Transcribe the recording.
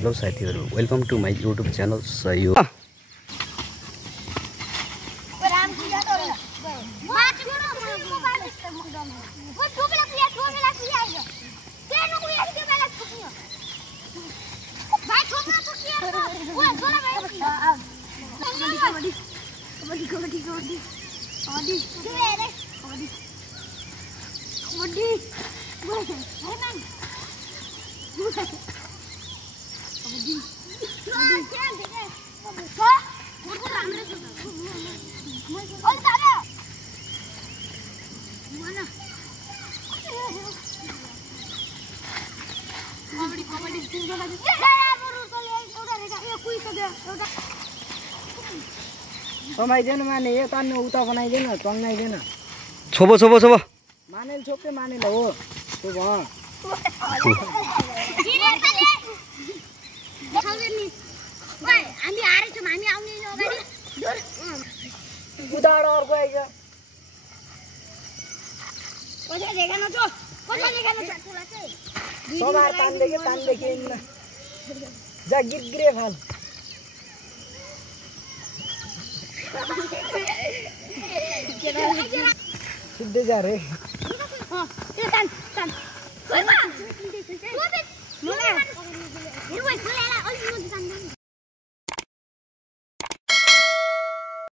Hello साथीहरु, welcome to my YouTube channel Sahayog. समाइदेन माने यो तान्नु उता बनाइदेन टंगाइदेन छोबो छोबो छोबो मानेल छोप्दै मानेल हो त्यो भ हामी हारेछौँ हामी आउने अगाडि उदाड अर्को आइज कसै देखान छ कसै देखान छ कुला चाहिँ समार तान्दै के जा गिरगिरे फाल सिद्धै जा रे त्यो तान